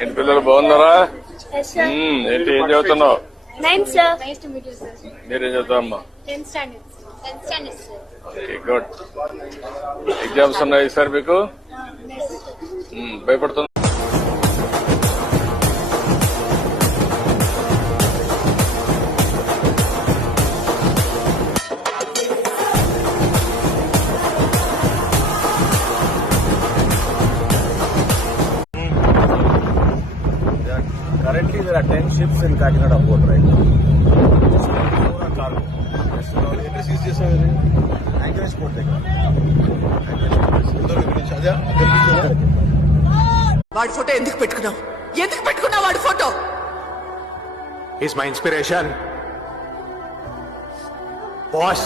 ఏంటి పిల్లలు బాగున్నారా? ఏంటి ఏం చదువుతున్నావు? మీరేం చదువుతావమ్మా? గుడ్. ఎగ్జామ్స్ ఉన్నాయి సార్ మీకు? భయపడుతున్నా? Currently, there are 10 ships in Kakinada port right now. Just 4 are cargo. Address is just Anchorage port. వాడి ఫోటో ఎందుకు పెట్టుకున్నావు వాడి photo? He's my inspiration. Boss.